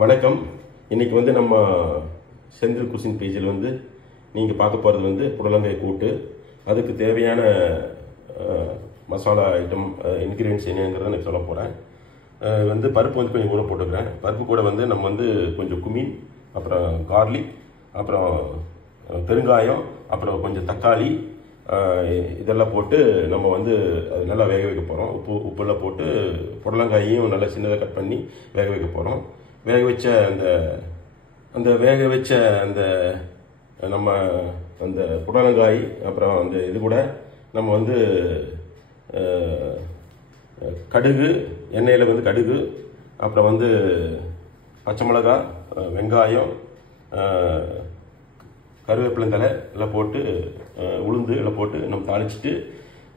வணக்கம். இன்னைக்கு வந்து நம்ம செந்தில் குசின் பேஜில் வந்து நீங்கள் பார்க்க போகிறது வந்து புடலங்காய் கூட்டு. அதுக்கு தேவையான மசாலா ஐட்டம் இன்க்ரீடியன்ஸ் என்னங்கிறத நான் சொல்ல போகிறேன். வந்து பருப்பு வந்து கொஞ்சம் ஊற போட்டுக்கிறேன். பருப்பு கூட வந்து நம்ம வந்து கொஞ்சம் குமின், அப்புறம் கார்லிக், அப்புறம் பெருங்காயம், அப்புறம் கொஞ்சம் தக்காளி, இதெல்லாம் போட்டு நம்ம வந்து அது நல்லா வேக வைக்க போகிறோம். உப்பெல்லாம் போட்டு புடலங்காயையும் நல்லா சின்னதாக கட் பண்ணி வேக வைக்க போகிறோம். வேக வச்ச அந்த நம்ம அந்த புடலங்காய், அப்புறம் அந்த இது கூட நம்ம வந்து கடுகு, எண்ணெயில் வந்து கடுகு, அப்புறம் வந்து பச்சை மிளகா, வெங்காயம், கருவேப்பிலை எல்லாம் போட்டு, உளுந்து எல்லாம் போட்டு நம்ம தாளிச்சிட்டு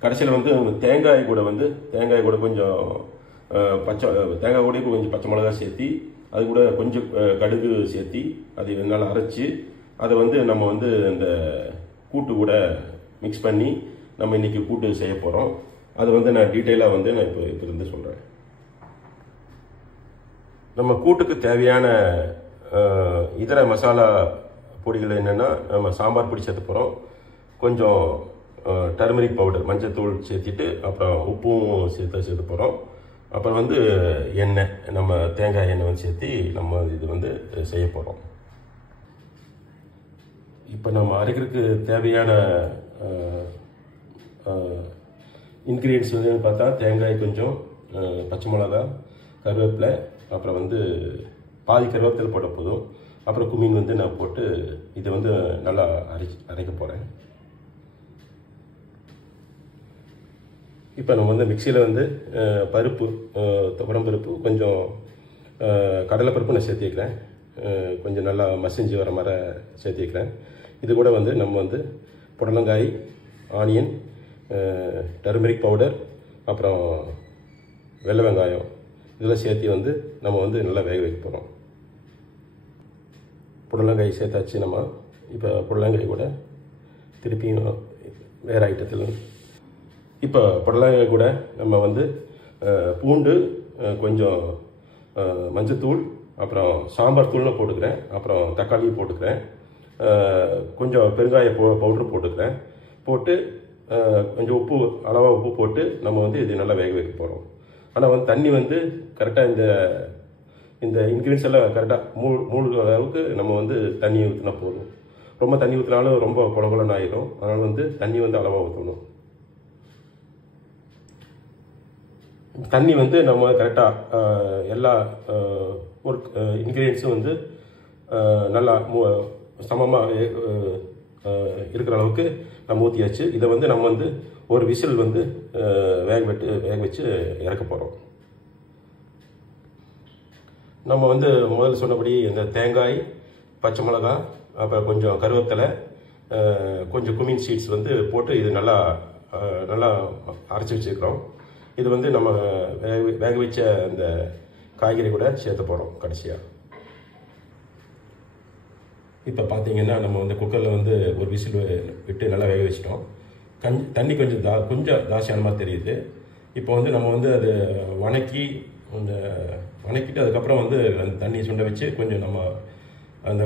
கடைசியில் வந்து தேங்காய் கூட கொஞ்சம் தேங்காய் கூட கொஞ்சம் பச்சை மிளகா சேர்த்தி, அது கூட கொஞ்சம் கடுகு சேர்த்தி அதை நல்லா அரைச்சி அதை வந்து நம்ம வந்து இந்த கூட்டு கூட மிக்ஸ் பண்ணி நம்ம இன்னைக்கு கூட்டு செய்ய போகிறோம். அது வந்து நான் டீட்டெயிலாக வந்து நான் இப்போ இருந்து சொல்கிறேன். நம்ம கூட்டுக்கு தேவையான இதர மசாலா பொடிகள் என்னென்னா, நம்ம சாம்பார் பொடி சேர்த்து போகிறோம், கொஞ்சம் டர்மரிக் பவுடர் மஞ்சத்தூள் சேர்த்திட்டு, அப்புறம் உப்பும் சேர்த்து போகிறோம். அப்புறம் வந்து எண்ணெய், நம்ம தேங்காய் எண்ணெய் வந்து சேர்த்து நம்ம இது வந்து செய்ய போகிறோம். இப்போ நம்ம அரைக்கிறதுக்கு தேவையான இன்க்ரீடியன்ஸ் வந்து பார்த்தா தேங்காய் கொஞ்சம், பச்சை மிளகா, கருவேப்பிலை, அப்புறம் வந்து பாதி கருவேப்பிலை போட்ட போதும், அப்புறம் குமின் வந்து நான் போட்டு இதை வந்து நல்லா அரைக்க போகிறேன். இப்போ நம்ம வந்து மிக்சியில் வந்து பருப்பு, துவரம் பருப்பு, கொஞ்சம் கடலைப்பருப்பு நான் சேர்த்திக்கிறேன். கொஞ்சம் நல்லா மசிஞ்சு வர மாதிரி சேர்த்திக்கிறேன். இது கூட வந்து நம்ம வந்து புடலங்காய், ஆனியன், டர்மரிக் பவுடர், அப்புறம் வெள்ளை வெங்காயம் இதெல்லாம் சேர்த்து வந்து நம்ம வந்து நல்லா வேக வைக்க போகிறோம். புடலங்காய் சேர்த்தாச்சு. நம்ம இப்போ புடலங்காய் கூட திருப்பியும் வேறு ஐட்டத்தில் இப்போ புடலங்காய் கூட நம்ம வந்து பூண்டு, கொஞ்சம் மஞ்சத்தூள், அப்புறம் சாம்பார் தூள்னு போட்டுக்கிறேன், அப்புறம் தக்காளி போட்டுக்கிறேன், கொஞ்சம் பெருங்காய பவுடர் போட்டுக்கிறேன். போட்டு கொஞ்சம் அளவாக உப்பு போட்டு நம்ம வந்து இது நல்லா வேக வைக்க போகிறோம். ஆனால் வந்து தண்ணி வந்து கரெக்டாக இந்த இன்க்ரீடியன்ஸ் எல்லாம் கரெக்டாக மூழ்கிற அளவுக்கு நம்ம வந்து தண்ணி ஊற்றினா போதும். ரொம்ப தண்ணி ஊற்றினாலும் ரொம்ப குழகுலன்னு ஆகிடும். அதனால் வந்து தண்ணி வந்து அளவாக ஊற்றணும். தண்ணி வந்து நம்ம கரெக்டாக எல்லா ஒரு இன்க்ரீடியன்ஸும் வந்து நல்லா சமமாக இருக்கிற அளவுக்கு நம்ம ஊற்றியாச்சு. இதை வந்து நம்ம வந்து ஒரு விசில் வந்து வேக வச்சு இறக்க போகிறோம். நம்ம வந்து முதல்ல சொன்னபடி இந்த தேங்காய், பச்சை மிளகாய், அப்புறம் கொஞ்சம் கருவேப்பிலை, கொஞ்சம் குமின் சீட்ஸ் வந்து போட்டு இது நல்லா அரைச்சி வச்சுருக்கிறோம். இது வந்து நம்ம வேக வச்ச அந்த காய்கறி கூட சேர்த்து போகிறோம் கடைசியாக. இப்போ பார்த்தீங்கன்னா நம்ம வந்து குக்கரில் வந்து ஒரு விசில் விட்டு நல்லா வேக வச்சிட்டோம். தண்ணி கொஞ்சம் ஜாஸ்தியான மாதிரி தெரியுது. இப்போ வந்து நம்ம வந்து அது வணக்கிட்டு அதுக்கப்புறம் வந்து அந்த தண்ணி சுண்ட வச்சு கொஞ்சம் நம்ம அந்த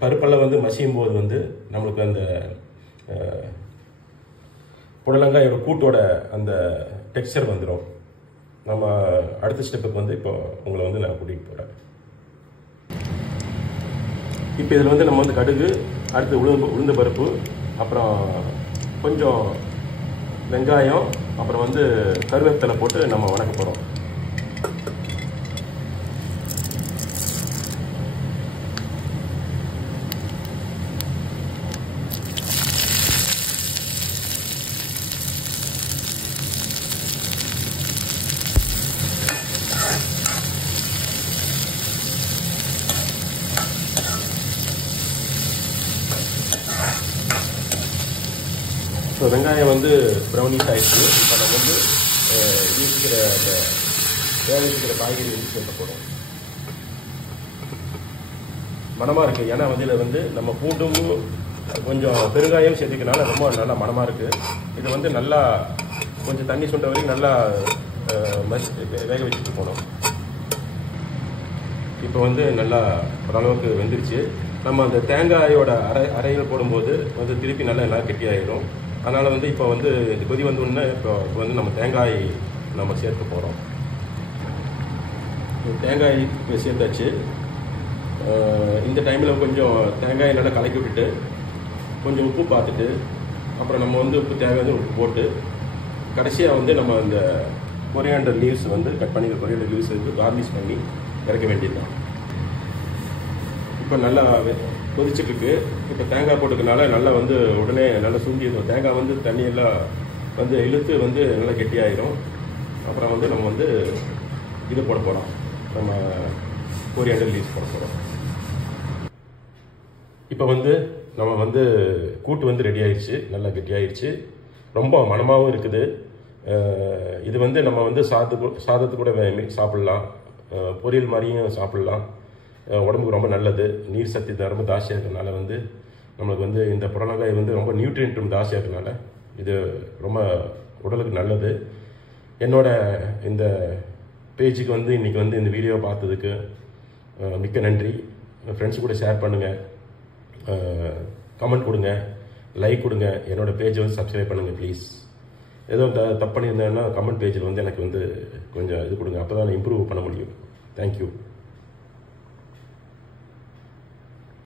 பருப்பெல்லாம் வந்து மசியும் போது வந்து நம்மளுக்கு அந்த புடலங்காயோட கூட்டோட அந்த டெக்ஸ்சர் வந்துடும். நம்ம அடுத்த ஸ்டெப்புக்கு வந்து இப்போ உங்களை வந்து நான் கூட்டிகிட்டு போகிறேன். இப்போ இதில் வந்து நம்ம வந்து கடுகு, அடுத்து உளுந்த பருப்பு, அப்புறம் கொஞ்சம் வெங்காயம், அப்புறம் வந்து கருவேப்பிலை போட்டு நம்ம வணக்க போகிறோம். ஸோ வெங்காயம் வந்து ப்ரௌனிஷ் ஆகிடுச்சு. இப்போ நம்ம வந்து வேக வச்சுக்கிற காய்கறி வந்து சேர்க்க போகிறோம். மணமாக இருக்குது. ஏன்னா வந்து இதில் வந்து நம்ம பூண்டும் கொஞ்சம் பெருங்காயம் சேர்த்துக்கனால ரொம்ப நல்லா மணமாக இருக்குது. இது வந்து நல்லா கொஞ்சம் தண்ணி சுண்ட வரைக்கும் நல்லா வேக வச்சுட்டு போகணும். இப்போ வந்து நல்லா ஓரளவுக்கு வெந்துருச்சு. நம்ம அந்த தேங்காயோட அரையில் போடும்போது வந்து திருப்பி நல்லா எல்லாம் கெட்டியாயிடும். அதனால் வந்து இப்போ வந்து இது கொதி வந்தோடனே இப்போ வந்து நம்ம தேங்காய் நம்ம சேர்க்க போகிறோம். தேங்காய் இப்போ சேர்த்தாச்சு. இந்த டைமில் கொஞ்சம் தேங்காய் நல்லா கலக்கி விட்டுட்டு கொஞ்சம் உப்பு பார்த்துட்டு அப்புறம் நம்ம வந்து உப்பு தேவையான உப்பு போட்டு கடைசியாக வந்து நம்ம அந்த கொரியாண்டர் லீவ்ஸ் வந்து கட் பண்ணி கொரியாண்டர் லீவ்ஸ் வந்து கார்னிஷ் பண்ணி இறக்க வேண்டியதுதான். இப்போ நல்லா கொதிச்சுட்டுருக்கு. இப்போ தேங்காய் போட்டுக்கனால நல்லா வந்து உடனே நல்லா சுண்டிடும். தேங்காய் வந்து தண்ணியெல்லாம் வந்து இழுத்து வந்து நல்லா கெட்டியாயிரும். அப்புறம் வந்து நம்ம வந்து இது போட போகிறோம், நம்ம கொரியாண்டர் லீவ்ஸ் போட போகிறோம். இப்போ வந்து நம்ம வந்து கூட்டு வந்து ரெடி ஆயிடுச்சு, நல்லா கெட்டியாயிடுச்சு, ரொம்ப மணமாகவும் இருக்குது. இது வந்து நம்ம வந்து சாதத்து கூட சாப்பிட்லாம், பொரியல் மாதிரியும் சாப்பிட்லாம். உடம்புக்கு ரொம்ப நல்லது. நீர் சக்தி ரொம்ப ஜாஸ்தியாக இருக்கிறதுனால வந்து நம்மளுக்கு வந்து இந்த புடலங்காய் வந்து ரொம்ப நியூட்ரியன்ட்டும் ஜாஸ்தியாக இருக்கிறதுனால இது ரொம்ப உடலுக்கு நல்லது. என்னோட இந்த பேஜுக்கு வந்து இன்றைக்கி வந்து இந்த வீடியோ பார்த்ததுக்கு மிக்க நன்றி. ஃப்ரெண்ட்ஸ் கூட ஷேர் பண்ணுங்கள், கமெண்ட் கொடுங்க, லைக் கொடுங்க, என்னோடய பேஜை வந்து சப்ஸ்கிரைப் பண்ணுங்கள் ப்ளீஸ். ஏதோ தப்பு பண்ணியிருந்தேன்னா கமெண்ட் பேஜில் வந்து எனக்கு வந்து கொஞ்சம் இது கொடுங்க, அப்போ தான் நான் இம்ப்ரூவ் பண்ண முடியும். தேங்க்யூ.